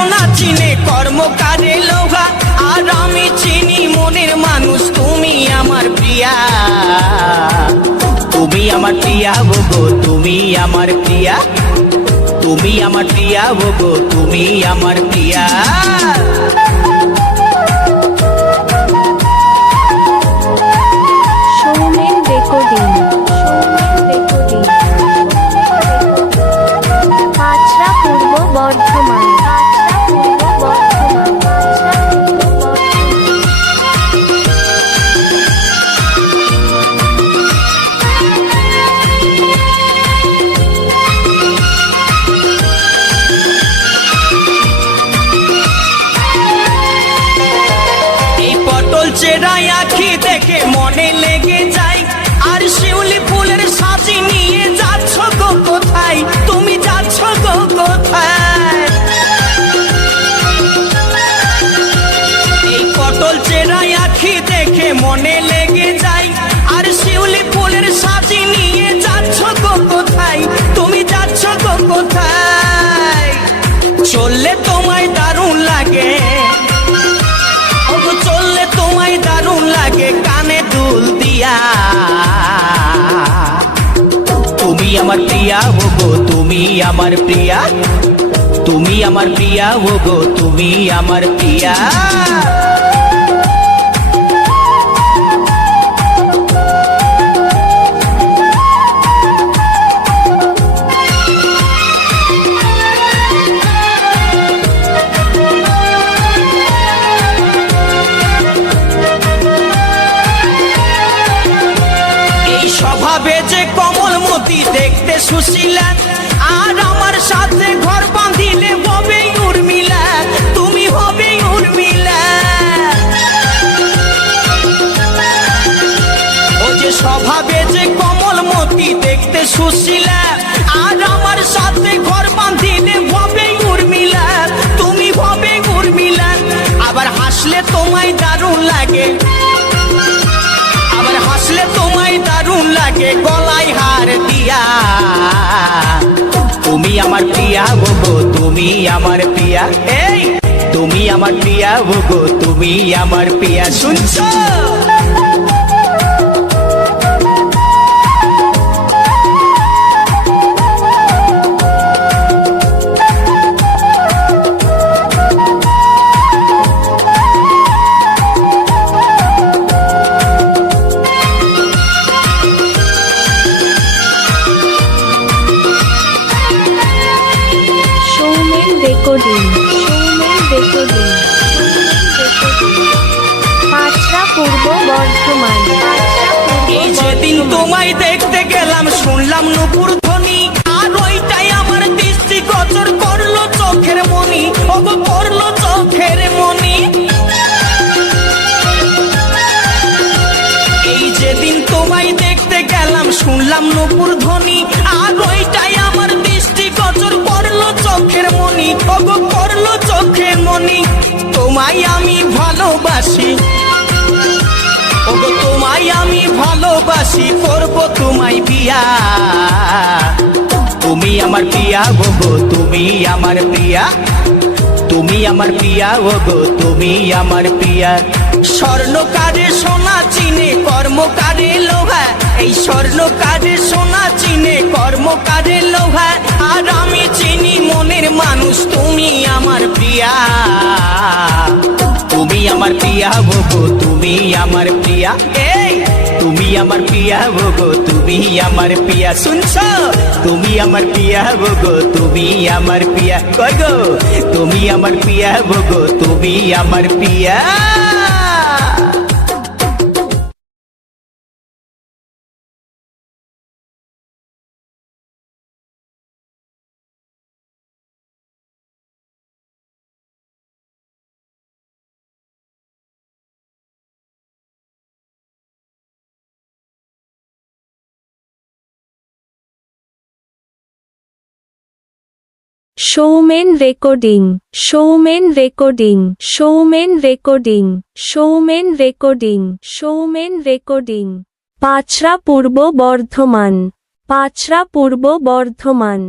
সোনা চিনে কর্মকারে লোহা, আর আমি চিনি মনের মানুষ তুমি আমার প্রিয়া। তুমি আমার প্রিয়া গো, তুমি আমার প্রিয়া, তুমি আমার প্রিয়া গো, তুমি আমার প্রিয়া। সৌমেন রেকর্ডিং, পাঁচরা পূর্ব বর্ধমান। চেরাই আঁখি দেখে মনে লেগে যায়, আর শিউলি ফুলের সাজি নিয়ে যাচ্ছ গো কোথায়, তুমি যাচ্ছ গো কোথায়। এই পটল চেরাই আঁখি দেখে মনে লেগে যায়, আর শিউলি ফুলের সাজি নিয়ে যাচ্ছ গো কোথায়, তুমি যাচ্ছ গো কোথায়। চললে তোমায় দারুণ লাগে, চললে তোমায় দারুণ লাগে কানে দুল দিয়া। তুমি আমার প্রিয়া গো, তুমি আমার প্রিয়া, তুমি আমার প্রিয়া গো, তুমি আমার প্রিয়া। স্বভাবে যে কমলমতি দেখতে সুশীলা, আর আমার সাথে ঘর বাঁধিলে হবে উর্মিলা, তুমি হবে উর্মিলা। ও যে স্বভাবে যে কমলমতি দেখতে সুশীলা, আর আমার সাথে ঘর বাঁধিলে হবে উর্মিলা, তুমি হবে উর্মিলা। আবার হাসলে তোমায় দারুণ লাগে, আবার হাসলে তোমায় দারুণ লাগে গলায় হার দিয়া। তুমি আমার প্রিয়া গো, তুমি আমার প্রিয়া, এই তুমি আমার প্রিয়া গো, তুমি আমার প্রিয়া। শুনছো? পাঁচরা পূর্ব বর্ধমান। এই যেদিন তোমায় দেখতে গেলাম শুনলাম নুপুর ধ্বনি, আর ওইটাই আমার দৃষ্টিগোচর করলো চোখের মনি, ওগো করলো চোখের মনি। এই যেদিন তোমায় দেখতে গেলাম শুনলাম নুপুর ধ্বনি, আর ওইটাই আমার দৃষ্টিগোচর করলো চোখের মনি, ওগো করলো চোখের মনি। তোমায় আমি ভালোবাসি, ওগো তোমায় আমি ভালোবাসি, করবো তোমায় বিয়া। তুমি আমার প্রিয়া গো, তুমি আমার প্রিয়া, তুমি আমার প্রিয়া গো, তুমি আমার প্রিয়া। স্বর্ণকারে সোনা চিনে কর্মকারে লোহা, এই স্বর্ণকারে সোনা চিনে কর্মকারে লোহা, আর আমি চিনি মনের মানুষ তুমি আমার প্রিয়া। তুমি আমার প্রিয়া গো, তুমি আমার প্রিয়া, এই তুমি আমার প্রিয়া গো, তুমি আমার প্রিয়া। শুনছো? তুমি আমার প্রিয়া গো, তুমি আমার প্রিয়া, কই গো তুমি আমার প্রিয়া গো, তুমি আমার প্রিয়া। Soumen recording, Soumen recording, Soumen recording, Soumen recording, Soumen recording. Panchra Purba Bardhaman, Panchra Purba Bardhaman.